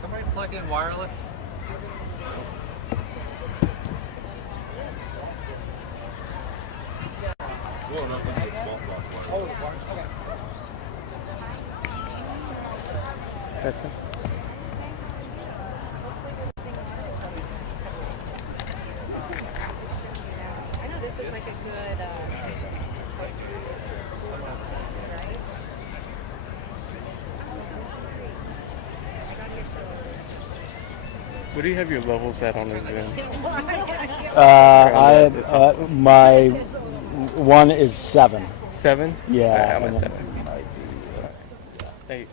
Somebody plug in wireless. Test this. I know this is like a good, What do you have your levels at on the Zoom? My one is 7. 7? Yeah. I'm at and 7. then might be, 8.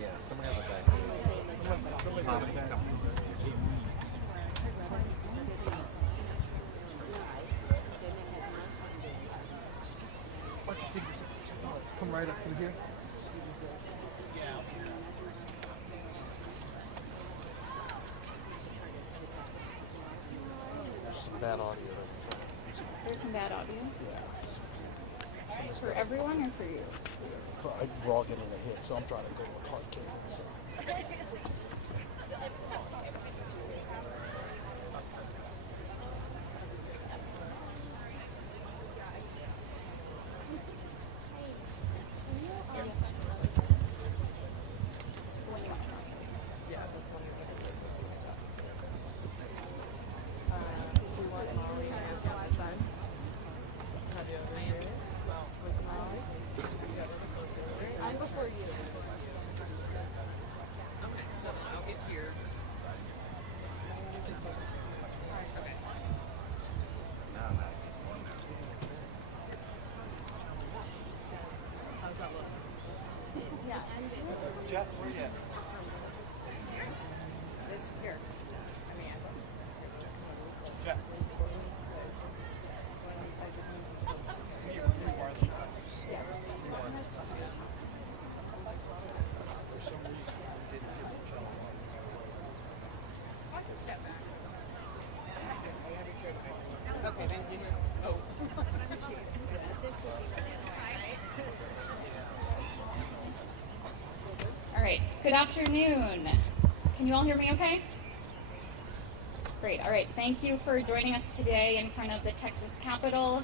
Yeah, somebody on the back. Comedy company. Come right up through here. There's some bad audio. there's some bad audio. For everyone or for you? We're all getting a hit, so I'm trying to go with hard cable. So. I'm before you. So I'll get here. Okay. How's that look? Yeah. Jeff, where you at? This here. Jeff. Okay, thank you. Oh. All right. Good afternoon. Can you all hear me okay? Great. All right. Thank you for joining us today in front of the Texas Capitol.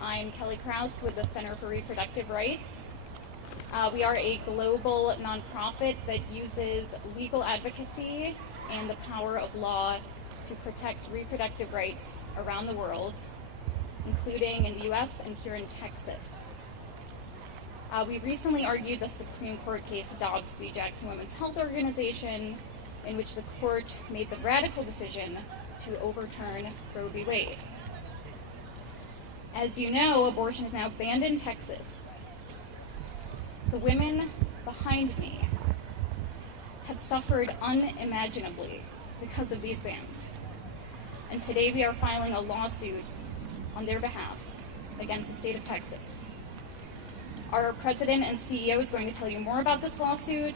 I'm Kelly Krause with the Center for Reproductive Rights. We are a global nonprofit that uses legal advocacy and the power of law to protect reproductive rights around the world, including in the US and here in Texas. We recently argued the Supreme Court case Dobbs v. Jackson Women's Health Organization, in which the court made the radical decision to overturn Roe v. Wade. As you know, abortion is now banned in Texas. The women behind me have suffered unimaginably because of these bans. And today we are filing a lawsuit on their behalf against the state of Texas. Our president and CEO is going to tell you more about this lawsuit,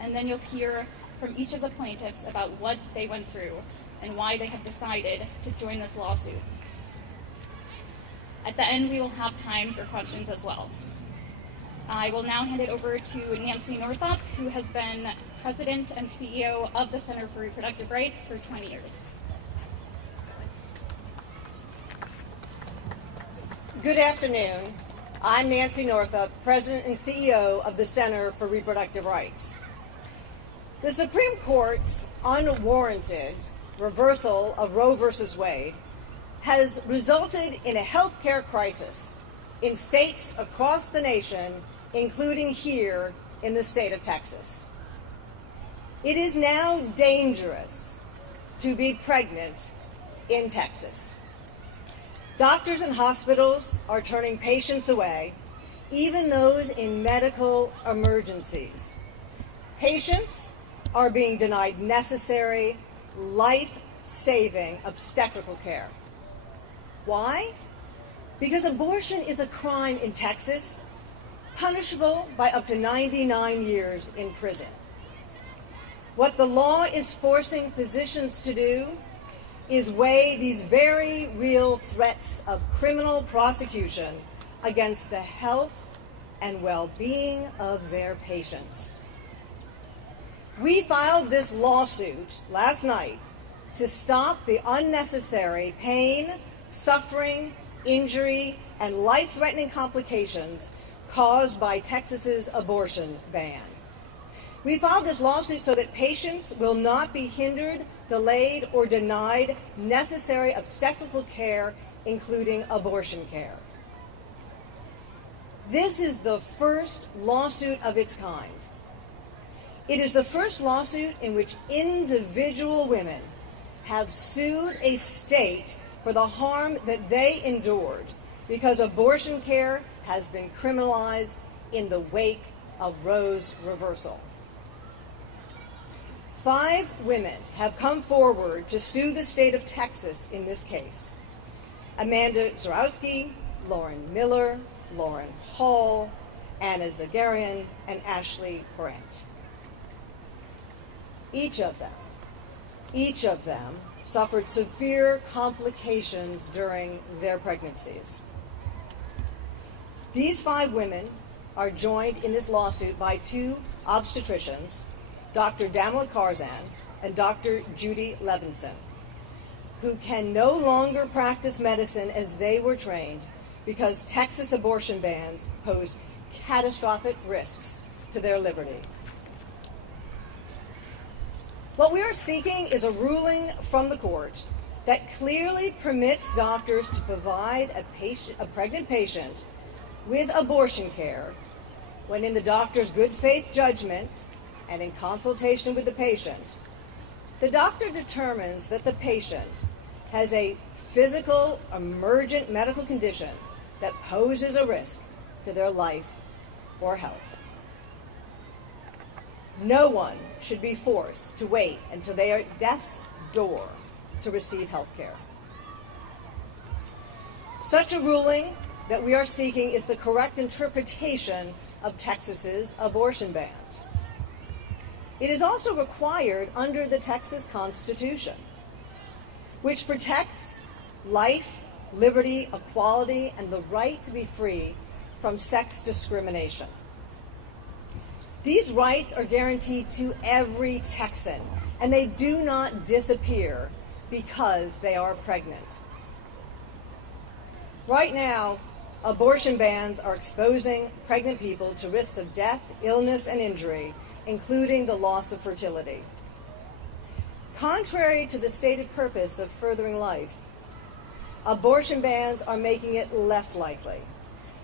and then you'll hear from each of the plaintiffs about what they went through and why they have decided to join this lawsuit. At the end, we will have time for questions as well. I will now hand it over to Nancy Northup, who has been president and CEO of the Center for Reproductive Rights for 20 years. Good afternoon. I'm Nancy Northup, President and CEO of the Center for Reproductive Rights. The Supreme Court's unwarranted reversal of Roe v. Wade has resulted in a health care crisis in states across the nation, including here in the state of Texas. It is now dangerous to be pregnant in Texas. Doctors and hospitals are turning patients away, even those in medical emergencies. Patients are being denied necessary, life-saving obstetrical care. Why? Because abortion is a crime in Texas, punishable by up to 99 years in prison. What the law is forcing physicians to do is weigh these very real threats of criminal prosecution against the health and well-being of their patients. We filed this lawsuit last night to stop the unnecessary pain, suffering, injury, and life-threatening complications caused by Texas's abortion ban. We filed this lawsuit so that patients will not be hindered, delayed, or denied necessary obstetrical care, including abortion care. This is the first lawsuit of its kind. It is the first lawsuit in which individual women have sued a state for the harm that they endured because abortion care has been criminalized in the wake of Roe's reversal. 5 women have come forward to sue the state of Texas in this case. Amanda Zurawski, Lauren Miller, Lauren Hall, Anna Zargarian, and Ashley Brandt. Each of them suffered severe complications during their pregnancies. These 5 women are joined in this lawsuit by 2 obstetricians, Dr. Damla Karzan and Dr. Judy Levinson, who can no longer practice medicine as they were trained because Texas abortion bans pose catastrophic risks to their liberty. What we are seeking is a ruling from the court that clearly permits doctors to provide a pregnant patient with abortion care when, in the doctor's good faith judgment and in consultation with the patient, the doctor determines that the patient has a physical, emergent medical condition that poses a risk to their life or health. No one should be forced to wait until they are at death's door to receive health care. Such a ruling that we are seeking is the correct interpretation of Texas's abortion bans. It is also required under the Texas Constitution, which protects life, liberty, equality, and the right to be free from sex discrimination. These rights are guaranteed to every Texan, and they do not disappear because they are pregnant. Right now, abortion bans are exposing pregnant people to risks of death, illness, and injury, including the loss of fertility. Contrary to the stated purpose of furthering life, abortion bans are making it less likely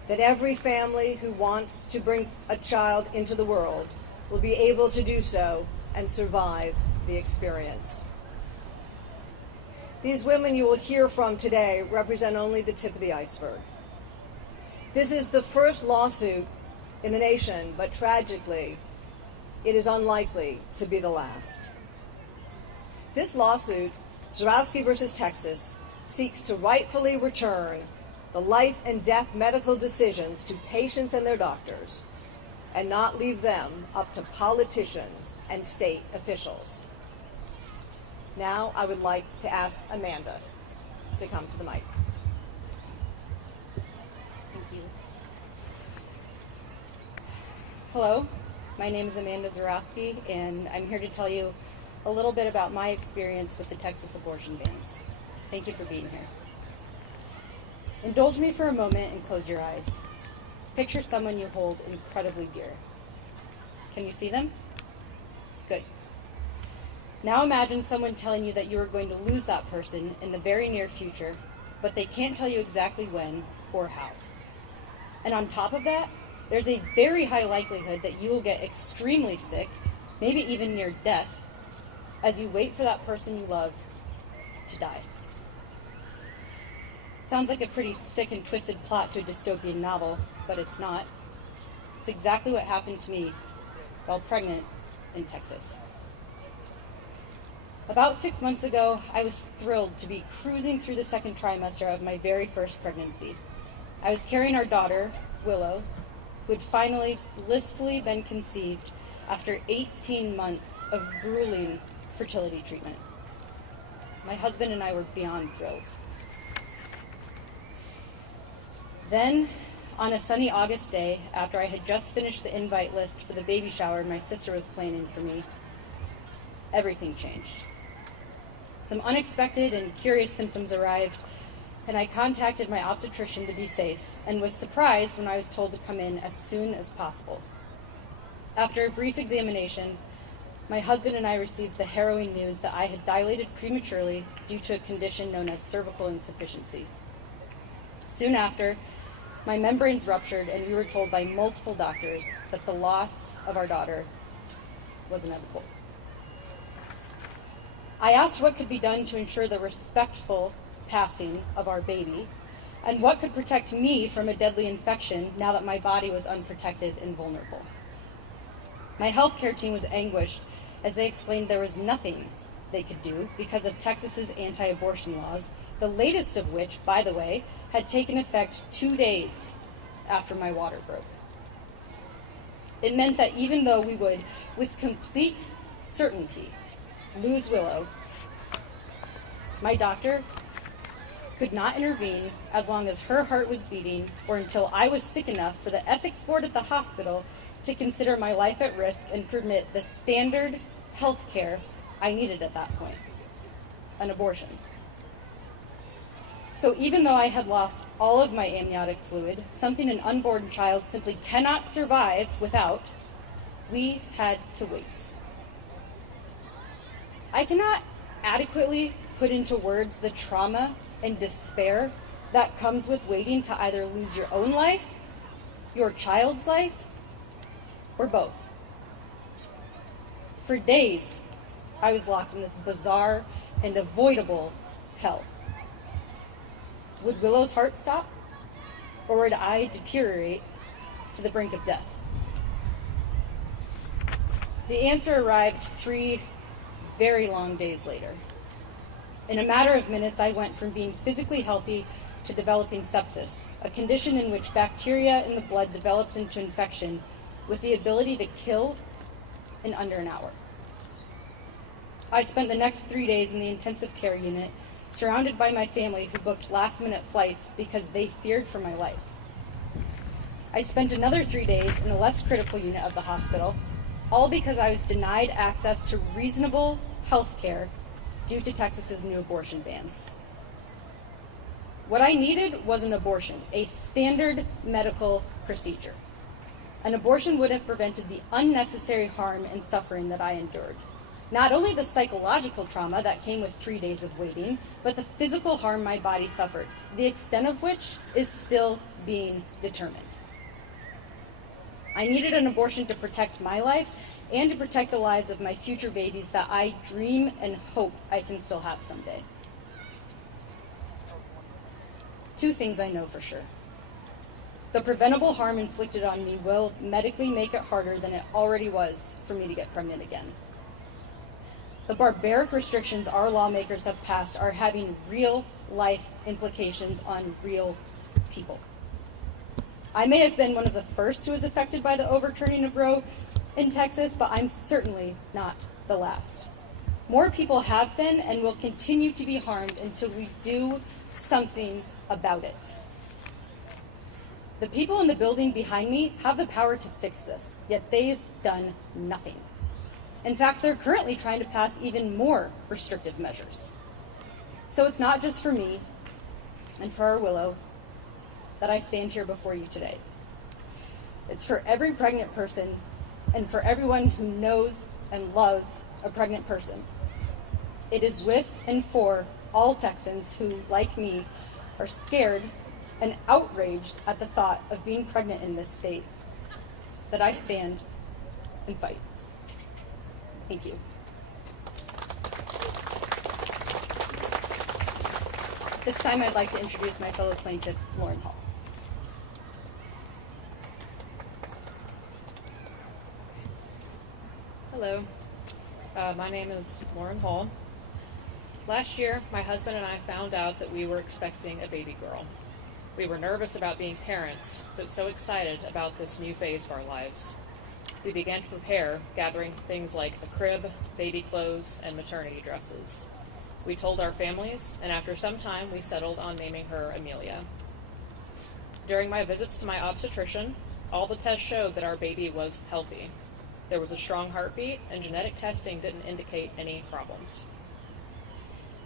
that every family who wants to bring a child into the world will be able to do so and survive the experience. These women you will hear from today represent only the tip of the iceberg. This is the first lawsuit in the nation, but tragically, it is unlikely to be the last. This lawsuit, Zurawski versus Texas, seeks to rightfully return the life and death medical decisions to patients and their doctors, and not leave them up to politicians and state officials. Now I would like to ask Amanda to come to the mic. Thank you. Hello, my name is Amanda Zurawski, and I'm here to tell you a little bit about my experience with the Texas abortion bans. Thank you for being here. Indulge me for a moment and close your eyes. Picture someone you hold incredibly dear. Can you see them? Good. Now imagine someone telling you that you are going to lose that person in the very near future, but they can't tell you exactly when or how. And on top of that, there's a very high likelihood that you will get extremely sick, maybe even near death, as you wait for that person you love to die. Sounds like a pretty sick and twisted plot to a dystopian novel, but it's not. It's exactly what happened to me while pregnant in Texas. About 6 months ago, I was thrilled to be cruising through the second trimester of my very first pregnancy. I was carrying our daughter, Willow, who had finally blissfully been conceived after 18 months of grueling fertility treatment. My husband and I were beyond thrilled. Then, on a sunny August day, after I had just finished the invite list for the baby shower my sister was planning for me, everything changed. Some unexpected and curious symptoms arrived, and I contacted my obstetrician to be safe, and was surprised when I was told to come in as soon as possible. After a brief examination, my husband and I received the harrowing news that I had dilated prematurely due to a condition known as cervical insufficiency. Soon after, my membranes ruptured, and we were told by multiple doctors that the loss of our daughter was inevitable. I asked what could be done to ensure the respectful passing of our baby, and what could protect me from a deadly infection now that my body was unprotected and vulnerable. My healthcare team was anguished as they explained there was nothing they could do because of Texas's anti-abortion laws, the latest of which, by the way, had taken effect 2 days after my water broke. It meant that even though we would, with complete certainty, lose Willow, my doctor could not intervene as long as her heart was beating or until I was sick enough for the ethics board at the hospital to consider my life at risk and permit the standard health care I needed at that point, an abortion. So even though I had lost all of my amniotic fluid, something an unborn child simply cannot survive without, we had to wait. I cannot adequately put into words the trauma and despair that comes with waiting to either lose your own life, your child's life, or both. For days, I was locked in this bizarre and avoidable hell. Would Willow's heart stop, or would I deteriorate to the brink of death? The answer arrived 3 very long days later. In a matter of minutes, I went from being physically healthy to developing sepsis, a condition in which bacteria in the blood develops into infection with the ability to kill in under an hour. I spent the next 3 days in the intensive care unit, surrounded by my family who booked last-minute flights because they feared for my life. I spent another 3 days in a less critical unit of the hospital, all because I was denied access to reasonable health care due to Texas's new abortion bans. What I needed was an abortion, a standard medical procedure. An abortion would have prevented the unnecessary harm and suffering that I endured. Not only the psychological trauma that came with 3 days of waiting, but the physical harm my body suffered, the extent of which is still being determined. I needed an abortion to protect my life and to protect the lives of my future babies that I dream and hope I can still have someday. 2 things I know for sure. The preventable harm inflicted on me will medically make it harder than it already was for me to get pregnant again. The barbaric restrictions our lawmakers have passed are having real life implications on real people. I may have been one of the first who was affected by the overturning of Roe in Texas, but I'm certainly not the last. More people have been and will continue to be harmed until we do something about it. The people in the building behind me have the power to fix this, yet they've done nothing. In fact, they're currently trying to pass even more restrictive measures. So it's not just for me and for our Willow that I stand here before you today. It's for every pregnant person and for everyone who knows and loves a pregnant person. It is with and for all Texans who, like me, are scared and outraged at the thought of being pregnant in this state that I stand and fight. Thank you. This time I'd like to introduce my fellow plaintiff, Lauren Hall. Hello, my name is Lauren Hall. Last year, my husband and I found out that we were expecting a baby girl. We were nervous about being parents, but so excited about this new phase of our lives. We began to prepare, gathering things like a crib, baby clothes, and maternity dresses. We told our families, and after some time, we settled on naming her Amelia. During my visits to my obstetrician, all the tests showed that our baby was healthy. There was a strong heartbeat, and genetic testing didn't indicate any problems.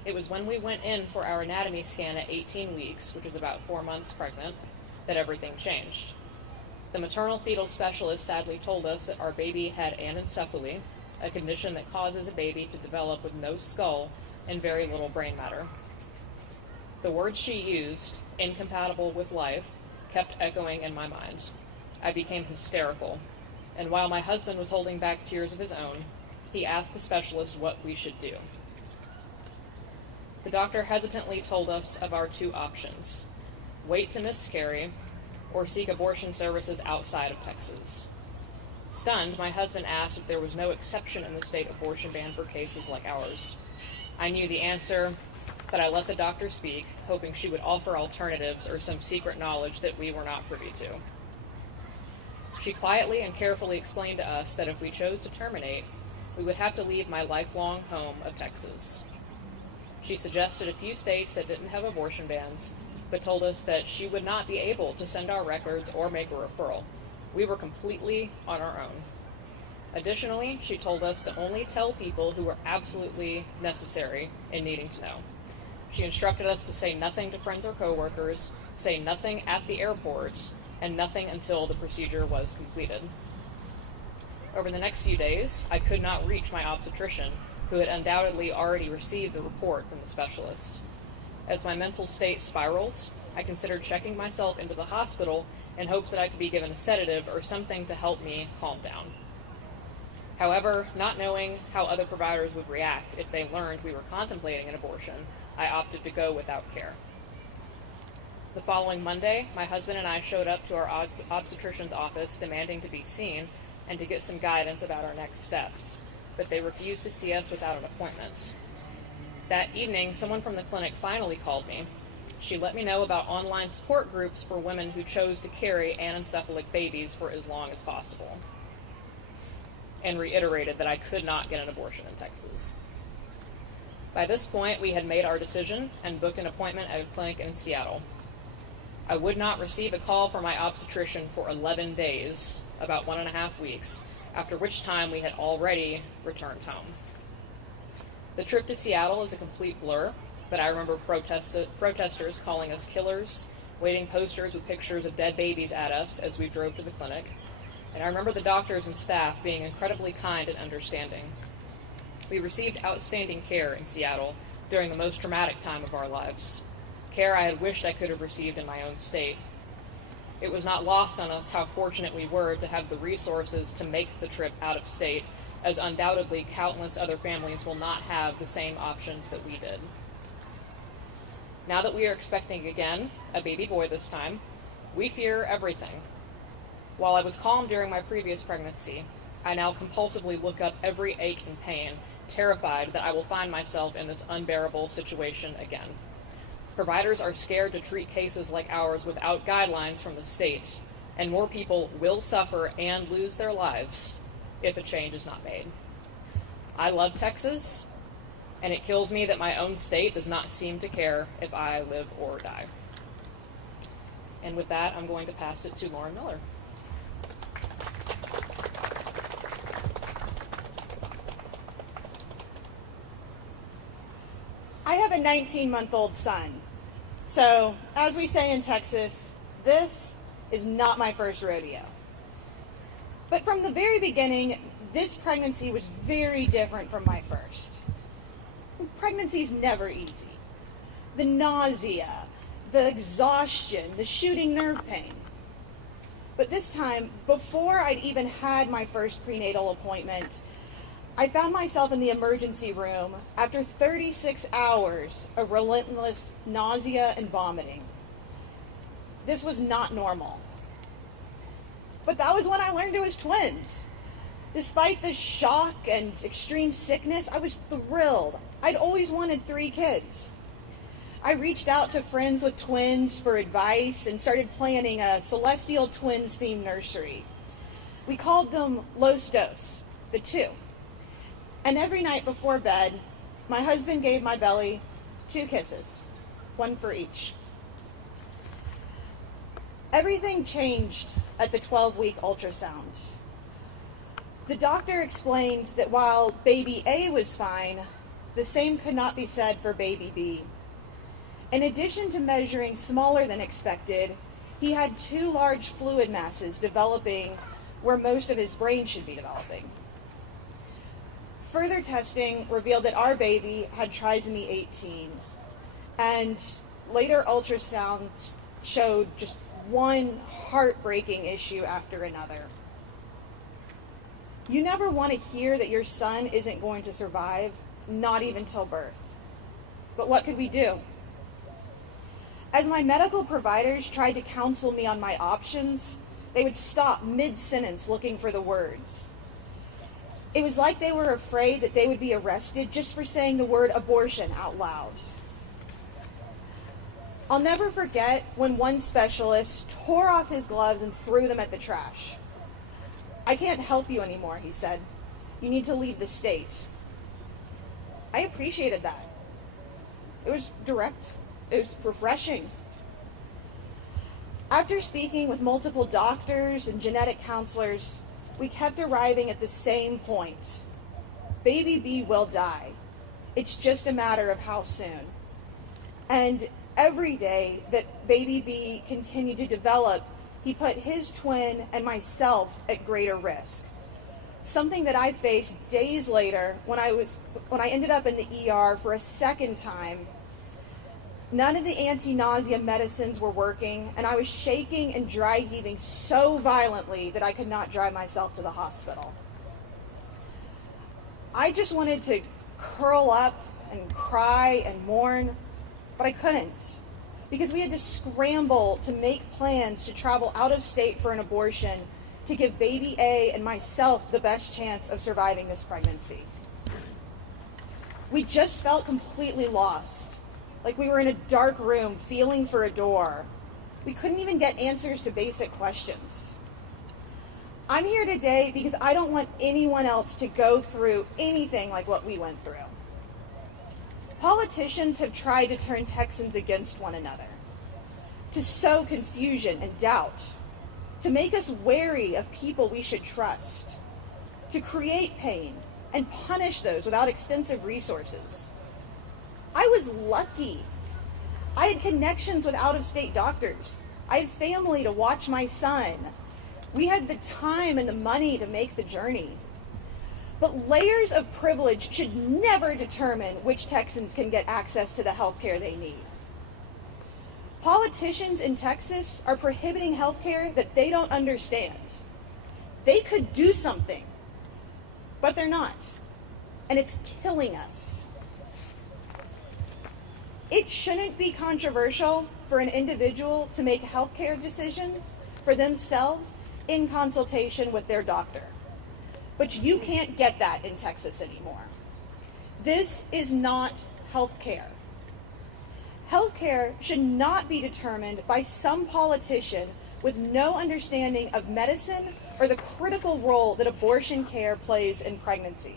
It was when we went in for our anatomy scan at 18 weeks, which is about 4 months pregnant, that everything changed. The maternal fetal specialist sadly told us that our baby had anencephaly, a condition that causes a baby to develop with no skull and very little brain matter. The words she used, incompatible with life, kept echoing in my mind. I became hysterical, and while my husband was holding back tears of his own, he asked the specialist what we should do. The doctor hesitantly told us of our 2 options: wait to miscarry, or seek abortion services outside of Texas. Stunned, my husband asked if there was no exception in the state abortion ban for cases like ours. I knew the answer, but I let the doctor speak, hoping she would offer alternatives or some secret knowledge that we were not privy to. She quietly and carefully explained to us that if we chose to terminate, we would have to leave my lifelong home of Texas. She suggested a few states that didn't have abortion bans, but told us that she would not be able to send our records or make a referral. We were completely on our own. Additionally, she told us to only tell people who were absolutely necessary in needing to know. She instructed us to say nothing to friends or coworkers, say nothing at the airport, and nothing until the procedure was completed. Over the next few days, I could not reach my obstetrician, who had undoubtedly already received the report from the specialist. As my mental state spiraled, I considered checking myself into the hospital in hopes that I could be given a sedative or something to help me calm down. However, not knowing how other providers would react if they learned we were contemplating an abortion, I opted to go without care. The following Monday, my husband and I showed up to our obstetrician's office demanding to be seen and to get some guidance about our next steps, but they refused to see us without an appointment. That evening, someone from the clinic finally called me. She let me know about online support groups for women who chose to carry anencephalic babies for as long as possible, and reiterated that I could not get an abortion in Texas. By this point, we had made our decision and booked an appointment at a clinic in Seattle. I would not receive a call from my obstetrician for 11 days, about 1.5 weeks, after which time we had already returned home. The trip to Seattle is a complete blur. but I remember protesters calling us killers, waving posters with pictures of dead babies at us as we drove to the clinic. And I remember the doctors and staff being incredibly kind and understanding. We received outstanding care in Seattle during the most traumatic time of our lives, care I had wished I could have received in my own state. It was not lost on us how fortunate we were to have the resources to make the trip out of state, as undoubtedly countless other families will not have the same options that we did. Now that we are expecting again, a baby boy this time, we fear everything. While I was calm during my previous pregnancy, I now compulsively look up every ache and pain, terrified that I will find myself in this unbearable situation again. Providers are scared to treat cases like ours without guidelines from the state, and more people will suffer and lose their lives if a change is not made. I love Texas, and it kills me that my own state does not seem to care if I live or die. And with that, I'm going to pass it to Lauren Miller. I have a 19-month-old son. So, as we say in Texas, this is not my first rodeo. But from the very beginning, this pregnancy was very different from my first. Pregnancy's never easy. The nausea, the exhaustion, the shooting nerve pain. But this time, before I'd even had my first prenatal appointment, I found myself in the emergency room after 36 hours of relentless nausea and vomiting. This was not normal. But that was when I learned it was twins. Despite the shock and extreme sickness, I was thrilled. I'd always wanted 3 kids. I reached out to friends with twins for advice and started planning a celestial twins themed nursery. We called them Los Dos, the 2. And every night before bed, my husband gave my belly 2 kisses, 1 for each. Everything changed at the 12-week ultrasound. The doctor explained that while baby A was fine, the same could not be said for baby B. In addition to measuring smaller than expected, he had 2 large fluid masses developing where most of his brain should be developing. Further testing revealed that our baby had trisomy 18, and later ultrasounds showed just one heartbreaking issue after another. You never want to hear that your son isn't going to survive, not even till birth. But what could we do? As my medical providers tried to counsel me on my options, they would stop mid-sentence looking for the words. It was like they were afraid that they would be arrested just for saying the word abortion out loud. I'll never forget when one specialist tore off his gloves and threw them at the trash. "I can't help you anymore," he said. "You need to leave the state." I appreciated that. It was direct. It was refreshing. After speaking with multiple doctors and genetic counselors, we kept arriving at the same point. Baby B will die. It's just a matter of how soon. And every day that baby B continued to develop, he put his twin and myself at greater risk. Something that I faced days later when I ended up in the ER for a second time. None of the anti-nausea medicines were working, and I was shaking and dry heaving so violently that I could not drive myself to the hospital. I just wanted to curl up and cry and mourn, but I couldn't, because we had to scramble to make plans to travel out of state for an abortion to give baby A and myself the best chance of surviving this pregnancy. We just felt completely lost. Like we were in a dark room feeling for a door. We couldn't even get answers to basic questions. I'm here today because I don't want anyone else to go through anything like what we went through. Politicians have tried to turn Texans against one another, to sow confusion and doubt, to make us wary of people we should trust, to create pain and punish those without extensive resources. I was lucky. I had connections with out-of-state doctors. I had family to watch my son. We had the time and the money to make the journey. But layers of privilege should never determine which Texans can get access to the health care they need. Politicians in Texas are prohibiting health care that they don't understand. They could do something, but they're not. And it's killing us. It shouldn't be controversial for an individual to make healthcare decisions for themselves in consultation with their doctor. But you can't get that in Texas anymore. This is not healthcare. Healthcare should not be determined by some politician with no understanding of medicine or the critical role that abortion care plays in pregnancy.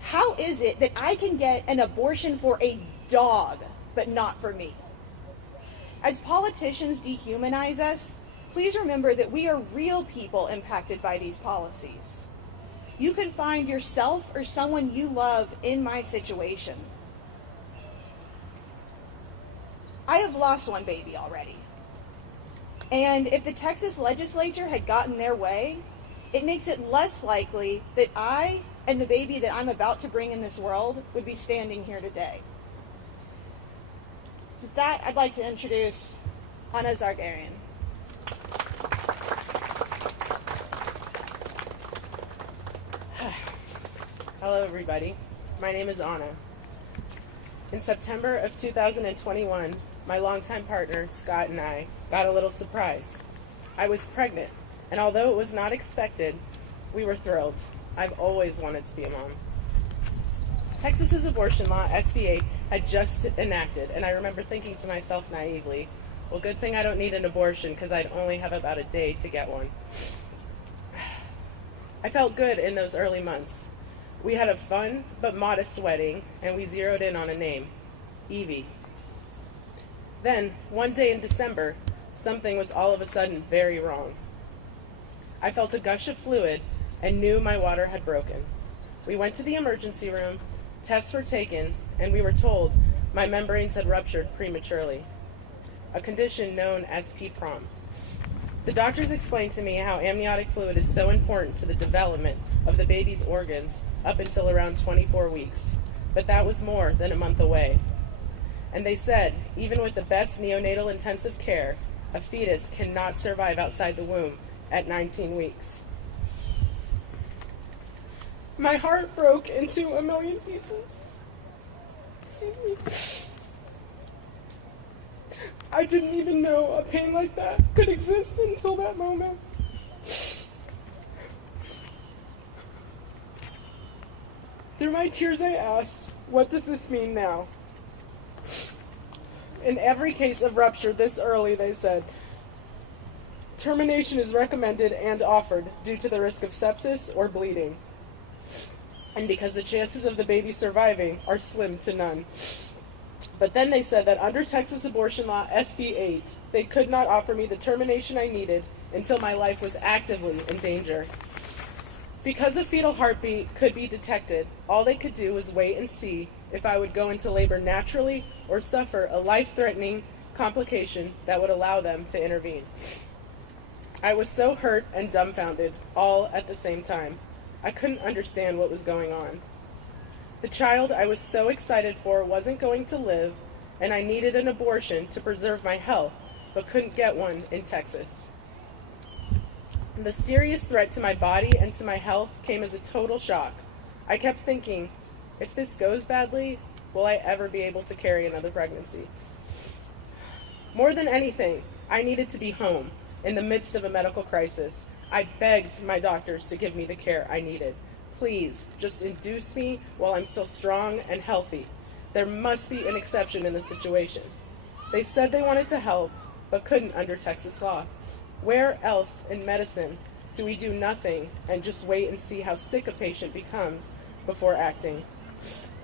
How is it that I can get an abortion for a dog, but not for me? As politicians dehumanize us, please remember that we are real people impacted by these policies. You can find yourself or someone you love in my situation. I have lost one baby already. And if the Texas legislature had gotten their way, it makes it less likely that I and the baby that I'm about to bring in this world would be standing here today. So with that, I'd like to introduce Anna Zargarian. Hello, everybody. My name is Anna. In September of 2021, my longtime partner, Scott, and I got a little surprised. I was pregnant, and although it was not expected, we were thrilled. I've always wanted to be a mom. Texas's abortion law, SB 8, had just enacted, and I remember thinking to myself naively, well, good thing I don't need an abortion because I'd only have about a day to get one. I felt good in those early months. We had a fun but modest wedding, and we zeroed in on a name, Evie. Then, one day in December, something was all of a sudden very wrong. I felt a gush of fluid and knew my water had broken. We went to the emergency room, tests were taken, and we were told my membranes had ruptured prematurely, a condition known as PPROM. The doctors explained to me how amniotic fluid is so important to the development of the baby's organs up until around 24 weeks, but that was more than a month away. And they said, even with the best neonatal intensive care, a fetus cannot survive outside the womb at 19 weeks. My heart broke into a million pieces. Excuse me. I didn't even know a pain like that could exist until that moment. Through my tears I asked, what does this mean now? In every case of rupture this early, they said, termination is recommended and offered due to the risk of sepsis or bleeding, and because the chances of the baby surviving are slim to none. But then they said that under Texas abortion law SB 8, they could not offer me the termination I needed until my life was actively in danger. Because a fetal heartbeat could be detected, all they could do was wait and see if I would go into labor naturally or suffer a life-threatening complication that would allow them to intervene. I was so hurt and dumbfounded, all at the same time. I couldn't understand what was going on. The child I was so excited for wasn't going to live, and I needed an abortion to preserve my health, but couldn't get one in Texas. The serious threat to my body and to my health came as a total shock. I kept thinking, if this goes badly, will I ever be able to carry another pregnancy? More than anything, I needed to be home in the midst of a medical crisis. I begged my doctors to give me the care I needed. Please, just induce me while I'm still strong and healthy. There must be an exception in the situation. They said they wanted to help, but couldn't under Texas law. Where else in medicine do we do nothing and just wait and see how sick a patient becomes before acting?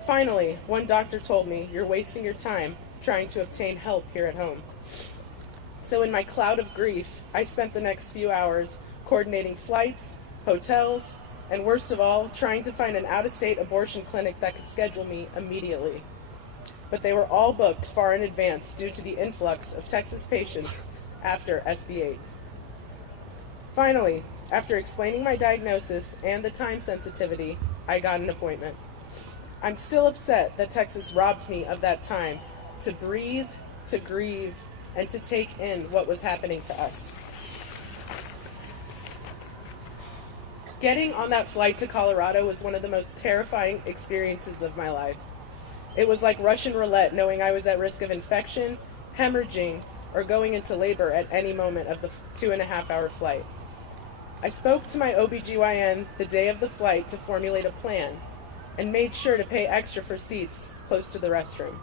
Finally, one doctor told me, you're wasting your time trying to obtain help here at home. So in my cloud of grief, I spent the next few hours coordinating flights, hotels, and worst of all, trying to find an out-of-state abortion clinic that could schedule me immediately. But they were all booked far in advance due to the influx of Texas patients after SB 8. Finally, after explaining my diagnosis and the time sensitivity, I got an appointment. I'm still upset that Texas robbed me of that time to breathe, to grieve, and to take in what was happening to us. Getting on that flight to Colorado was one of the most terrifying experiences of my life. It was like Russian roulette, knowing I was at risk of infection, hemorrhaging, or going into labor at any moment of the 2.5-hour flight. I spoke to my OBGYN the day of the flight to formulate a plan, and made sure to pay extra for seats close to the restroom.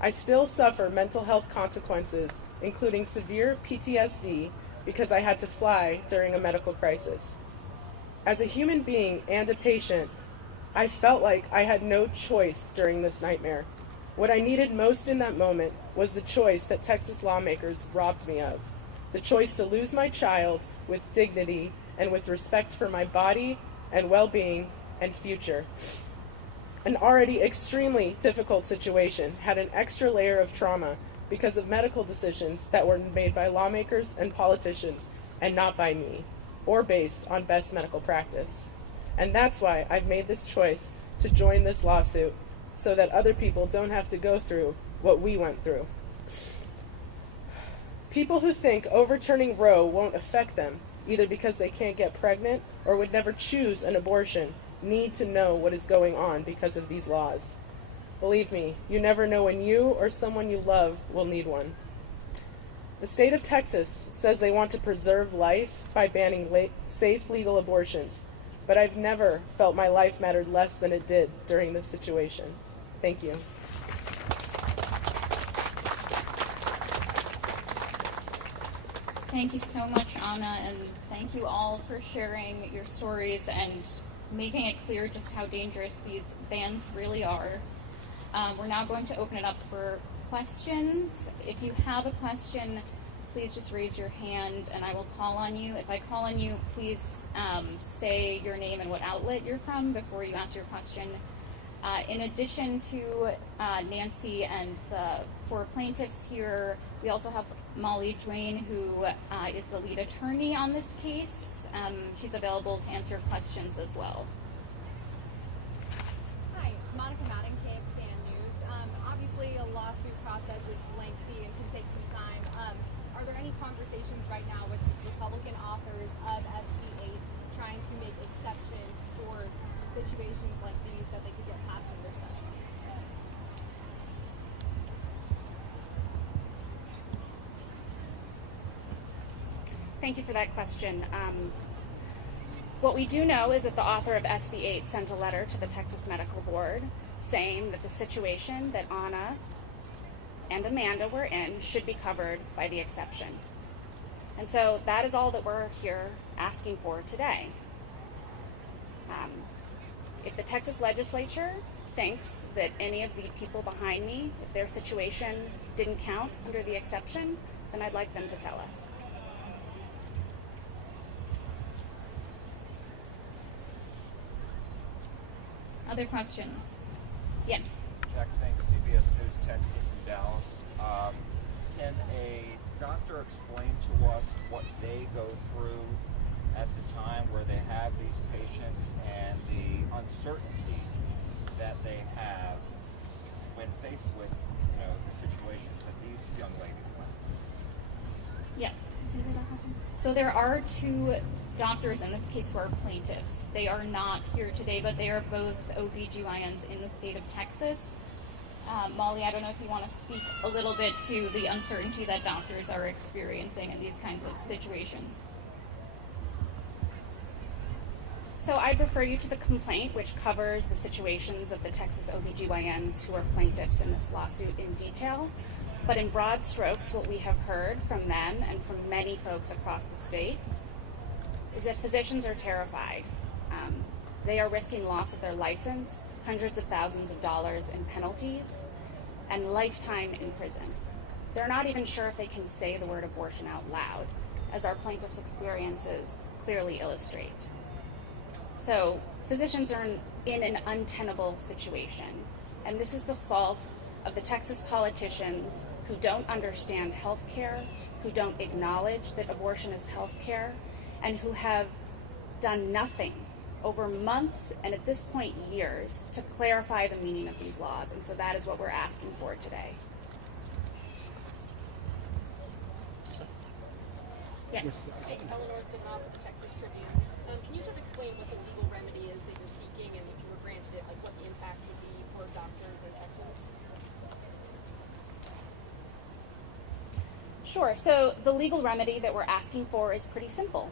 I still suffer mental health consequences, including severe PTSD, because I had to fly during a medical crisis. As a human being and a patient, I felt like I had no choice during this nightmare. What I needed most in that moment was the choice that Texas lawmakers robbed me of. The choice to lose my child with dignity and with respect for my body and well-being and future. An already extremely difficult situation had an extra layer of trauma because of medical decisions that were made by lawmakers and politicians and not by me, or based on best medical practice. And that's why I've made this choice to join this lawsuit, so that other people don't have to go through what we went through. People who think overturning Roe won't affect them, either because they can't get pregnant or would never choose an abortion, need to know what is going on because of these laws. Believe me, you never know when you or someone you love will need one. The state of Texas says they want to preserve life by banning safe legal abortions, but I've never felt my life mattered less than it did during this situation. Thank you. Thank you so much, Anna, and thank you all for sharing your stories and making it clear just how dangerous these bans really are. We're now going to open it up for questions. If you have a question, please just raise your hand and I will call on you. If I call on you, please say your name and what outlet you're from before you ask your question. In addition to Nancy and the four plaintiffs here, we also have Molly Duane, who is the lead attorney on this case. She's available to answer questions as well. Hi, Monica Madden, KXAN News. Obviously, a lawsuit process is lengthy and can take some time. Are there any conversations right now with Republican authors of SB 8 trying to make exceptions for situations like these that they could get passed in this session? Thank you for that question. What we do know is that the author of SB 8 sent a letter to the Texas Medical Board saying that the situation that Anna and Amanda were in should be covered by the exception. And so that is all that we're here asking for today. If the Texas legislature thinks that any of the people behind me, if their situation didn't count under the exception, then I'd like them to tell us. Other questions? Yes. Jack Fink, CBS News, Texas and Dallas. Can a doctor explain to us what they go through at the time where they have these patients and the uncertainty that they have when faced with, the situations that these young ladies went through? Yeah. So there are two doctors in this case who are plaintiffs. They are not here today, but they are both OBGYNs in the state of Texas. Molly, I don't know if you want to speak a little bit to the uncertainty that doctors are experiencing in these kinds of situations. So I'd refer you to the complaint, which covers the situations of the Texas OBGYNs who are plaintiffs in this lawsuit in detail. But in broad strokes, what we have heard from them and from many folks across the state is that physicians are terrified. They are risking loss of their license, hundreds of thousands of dollars in penalties, and lifetime in prison. They're not even sure if they can say the word abortion out loud, as our plaintiffs' experiences clearly illustrate. So physicians are in an untenable situation, and this is the fault of the Texas politicians who don't understand health care, who don't acknowledge that abortion is health care, and who have done nothing over months and at this point years to clarify the meaning of these laws. And so that is what we're asking for today. Yes. Hey, Eleanor Goodnow with the Texas Tribune. Can you sort of explain what the legal remedy is that you're seeking, and if you were granted it, like what the impact would be for doctors in Texas? Sure. So the legal remedy that we're asking for is pretty simple.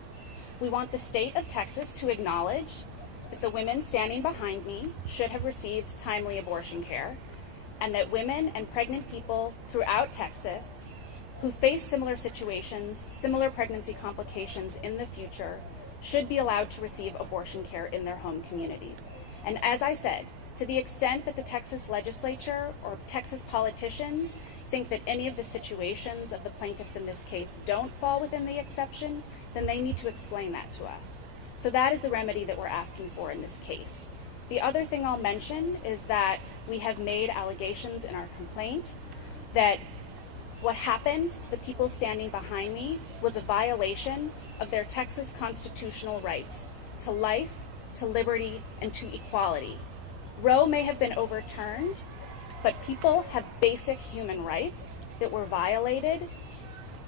We want the state of Texas to acknowledge that the women standing behind me should have received timely abortion care, and that women and pregnant people throughout Texas who face similar situations, similar pregnancy complications in the future, should be allowed to receive abortion care in their home communities. And as I said, to the extent that the Texas legislature or Texas politicians think that any of the situations of the plaintiffs in this case don't fall within the exception, then they need to explain that to us. So that is the remedy that we're asking for in this case. The other thing I'll mention is that we have made allegations in our complaint that what happened to the people standing behind me was a violation of their Texas constitutional rights to life, to liberty, and to equality. Roe may have been overturned, but people have basic human rights that were violated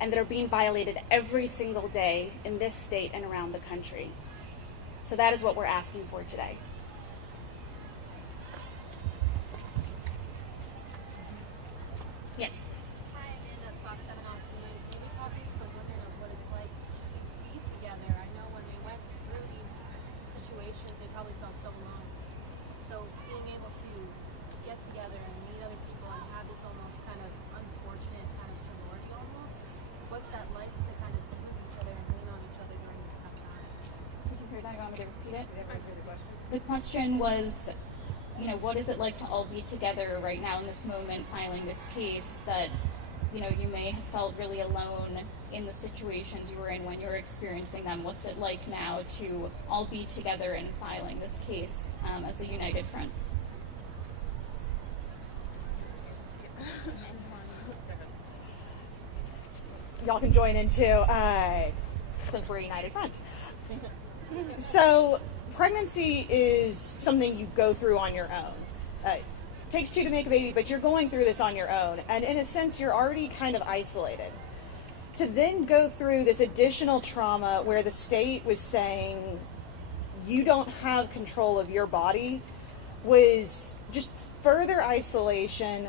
and that are being violated every single day in this state and around the country. So that is what we're asking for today. Yes. Hi, Amanda, Fox 7 Austin News. We'll be talking to the women of what it's like to be together. I know when they went through these situations, they probably felt so alone. So being able to get together and meet other people and have this almost kind of unfortunate kind of sorority almost, what's that like to kind of be with each other and lean on each other during this tough time? Did you hear that? You want me to repeat it? The question was, what is it like to all be together right now in this moment filing this case that, you may have felt really alone in the situations you were in when you were experiencing them. What's it like now to all be together and filing this case as a united front? Y'all can join in too, since we're a united front. So pregnancy is something you go through on your own. It takes two to make a baby, but you're going through this on your own. And in a sense, you're already kind of isolated. To then go through this additional trauma where the state was saying you don't have control of your body was just further isolation.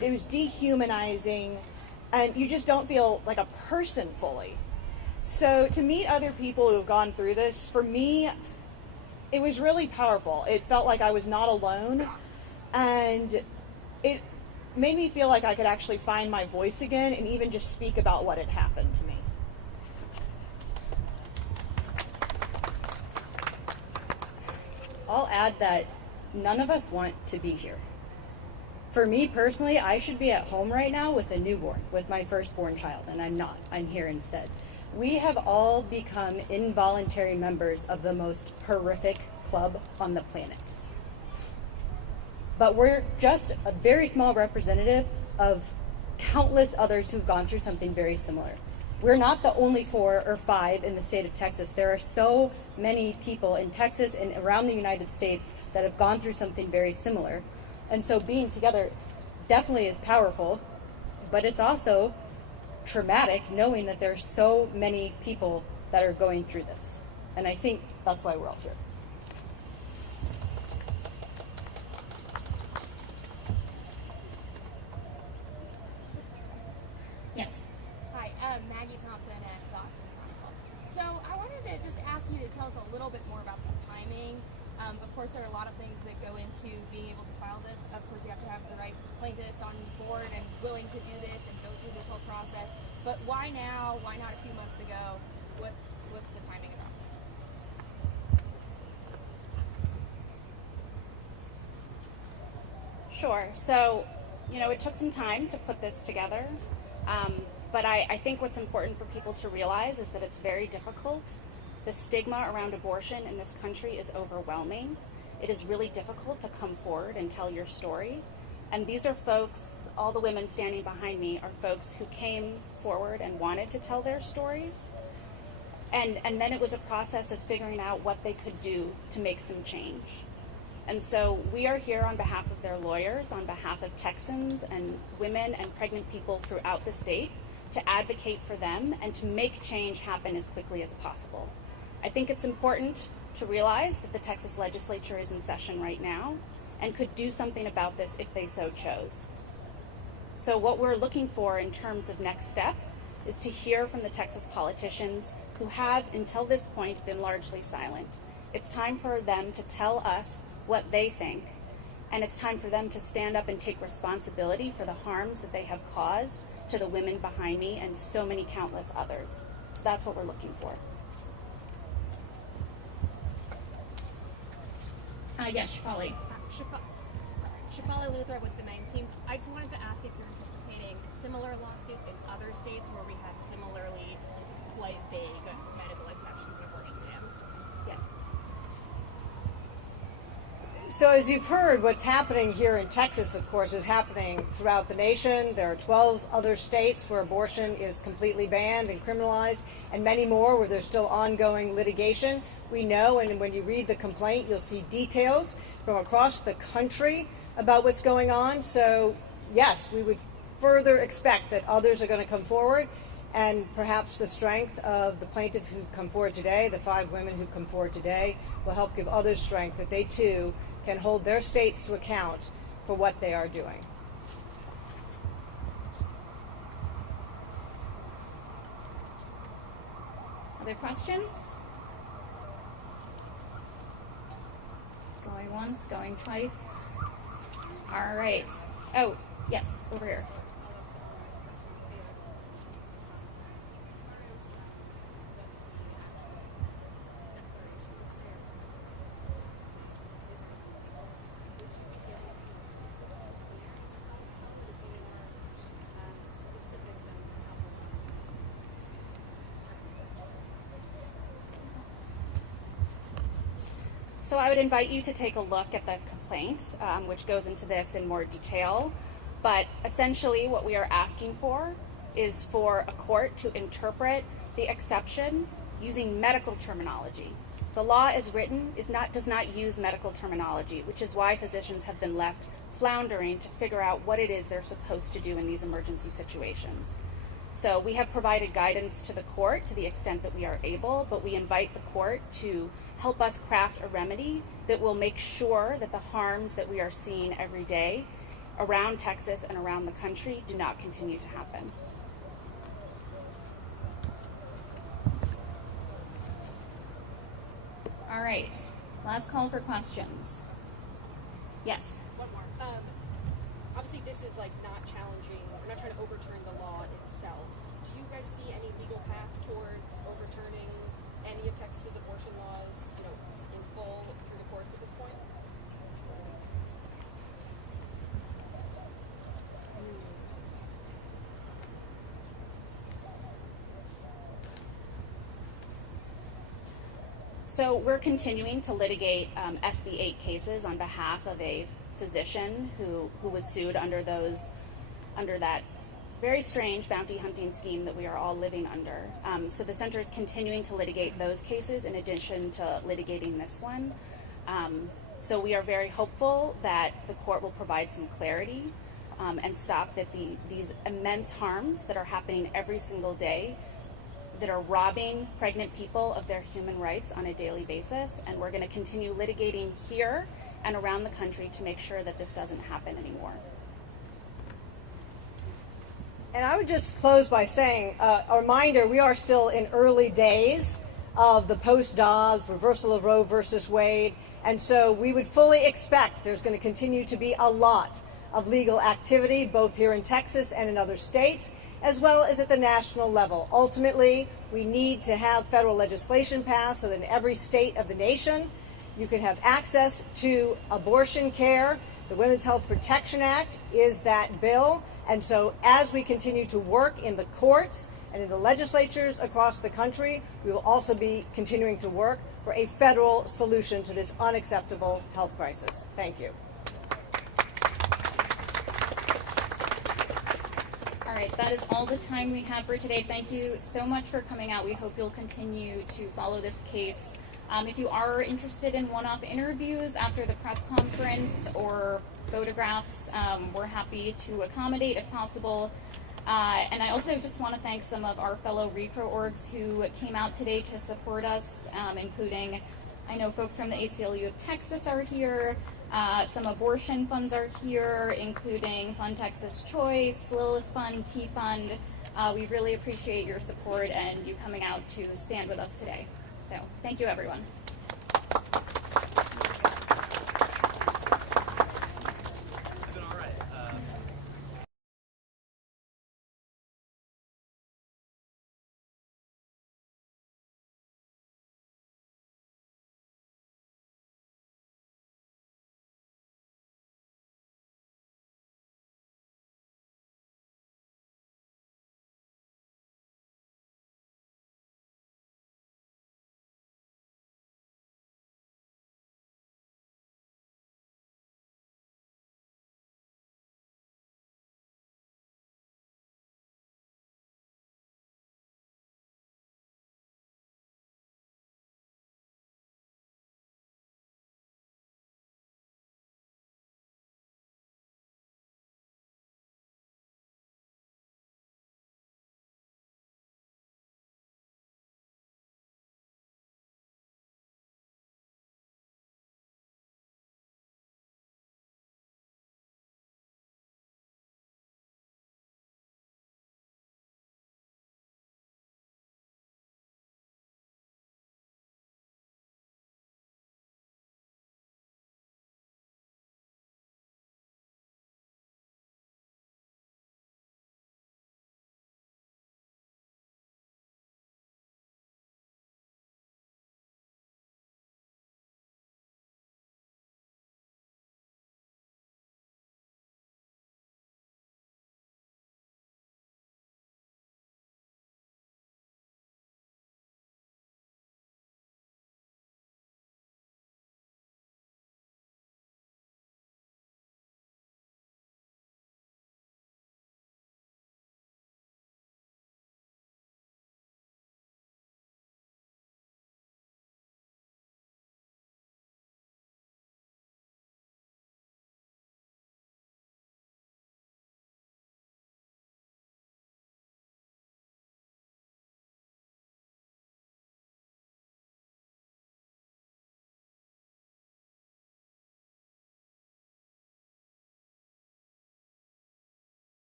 It was dehumanizing, and you just don't feel like a person fully. So to meet other people who have gone through this, for me, it was really powerful. It felt like I was not alone, and it made me feel like I could actually find my voice again and even just speak about what had happened to me. I'll add that none of us want to be here. For me personally, I should be at home right now with a newborn, with my firstborn child, and I'm not. I'm here instead. We have all become involuntary members of the most horrific club on the planet. But we're just a very small representative of countless others who've gone through something very similar. We're not the only 4 or 5 in the state of Texas. There are so many people in Texas and around the United States that have gone through something very similar. And so being together definitely is powerful, but it's also traumatic knowing that there are so many people that are going through this. And I think that's why we're all here. Yes. Hi, Maggie Thompson at the Austin Chronicle. So I wanted to just ask you to tell us a little bit more about the timing. Of course, there are a lot of things that go into being able to file this. Of course, you have to have the right plaintiffs on board and willing to do this and go through this whole process. But why now? Why not a few months ago? What's the timing about? Sure. So, it took some time to put this together. But I think what's important for people to realize is that it's very difficult. The stigma around abortion in this country is overwhelming. It is really difficult to come forward and tell your story. And these are folks, all the women standing behind me are folks who came forward and wanted to tell their stories. And then it was a process of figuring out what they could do to make some change. And so we are here on behalf of their lawyers, on behalf of Texans and women and pregnant people throughout the state, to advocate for them and to make change happen as quickly as possible. I think it's important to realize that the Texas legislature is in session right now and could do something about this if they so chose. So what we're looking for in terms of next steps is to hear from the Texas politicians who have, until this point, been largely silent. It's time for them to tell us what they think, and it's time for them to stand up and take responsibility for the harms that they have caused to the women behind me and so many countless others. So that's what we're looking for. Yes, Shafali. Shafali Luther with the 19. I just wanted to ask if you're anticipating similar lawsuits in other states where we have similarly quite vague medical exceptions and abortion bans. Yeah. So as you've heard, what's happening here in Texas, of course, is happening throughout the nation. There are 12 other states where abortion is completely banned and criminalized, and many more where there's still ongoing litigation. We know, and when you read the complaint, you'll see details from across the country about what's going on. So, yes, we would further expect that others are going to come forward, and perhaps the strength of the plaintiff who come forward today, the 5 women who come forward today, will help give others strength that they too can hold their states to account for what they are doing. Other questions? Going once, going twice. All right. Oh, yes, over here. So I would invite you to take a look at the complaint, which goes into this in more detail. But essentially what we are asking for is for a court to interpret the exception using medical terminology. The law as written does not use medical terminology, which is why physicians have been left floundering to figure out what it is they're supposed to do in these emergency situations. So we have provided guidance to the court to the extent that we are able, but we invite the court to help us craft a remedy that will make sure that the harms that we are seeing every day around Texas and around the country do not continue to happen. All right, last call for questions. Yes? One more. Obviously, this is like not challenging, we're not trying to overturn the law itself. Do you guys see any legal path towards overturning any of Texas's abortion laws, in full through the courts at this point? So we're continuing to litigate SB 8 cases on behalf of a physician who was sued under that very strange bounty hunting scheme that we are all living under. So the center is continuing to litigate those cases in addition to litigating this one. So we are very hopeful that the court will provide some clarity and stop that these immense harms that are happening every single day that are robbing pregnant people of their human rights on a daily basis. And we're going to continue litigating here and around the country to make sure that this doesn't happen anymore. And I would just close by saying, a reminder, we are still in early days of the post-Dobbs reversal of Roe versus Wade. And so we would fully expect there's going to continue to be a lot of legal activity, both here in Texas and in other states, as well as at the national level. Ultimately, we need to have federal legislation passed so that in every state of the nation, you can have access to abortion care. The Women's Health Protection Act is that bill. And so as we continue to work in the courts And in the legislatures across the country, we will also be continuing to work for a federal solution to this unacceptable health crisis. Thank you. All right, that is all the time we have for today. Thank you so much for coming out. We hope you'll continue to follow this case. If you are interested in one-off interviews after the press conference or photographs, we're happy to accommodate if possible. And I also just want to thank some of our fellow repro orgs who came out today to support us, including, I know folks from the ACLU of Texas are here, some abortion funds are here, including Fund Texas Choice, Lilith Fund, T Fund. We really appreciate your support and you coming out to stand with us today. So thank you, everyone.